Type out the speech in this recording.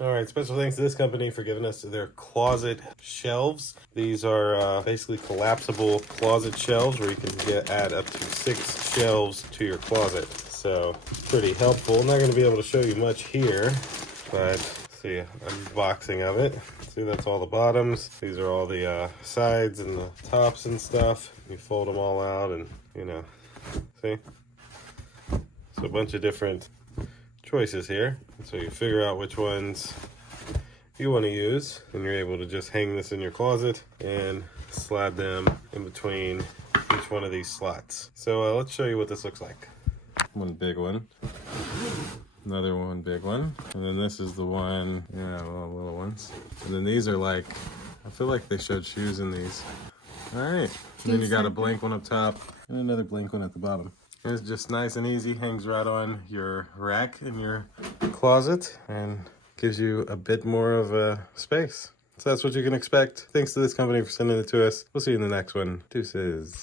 All right, special thanks to this company for giving us their closet shelves. These are basically collapsible closet shelves where you can add up to 6 shelves to your closet. So pretty helpful. I'm not going to be able to show you much here, but see unboxing of it. See, that's all the bottoms. These are all the sides and the tops and stuff. You fold them all out and, you know, see? So a bunch of different choices here. So you figure out which ones you want to use, and you're able to just hang this in your closet and slide them in between each one of these slots. So let's show you what this looks like. One big one, another one big one, and then this is the one, yeah, little ones. And then these are like, I feel like they showed shoes in these. All right, and then you got a blank one up top and another blank one at the bottom. It's just nice and easy, hangs right on your rack in your closet and gives you a bit more of a space. So that's what you can expect. Thanks to this company for sending it to us. We'll see you in the next one. Deuces.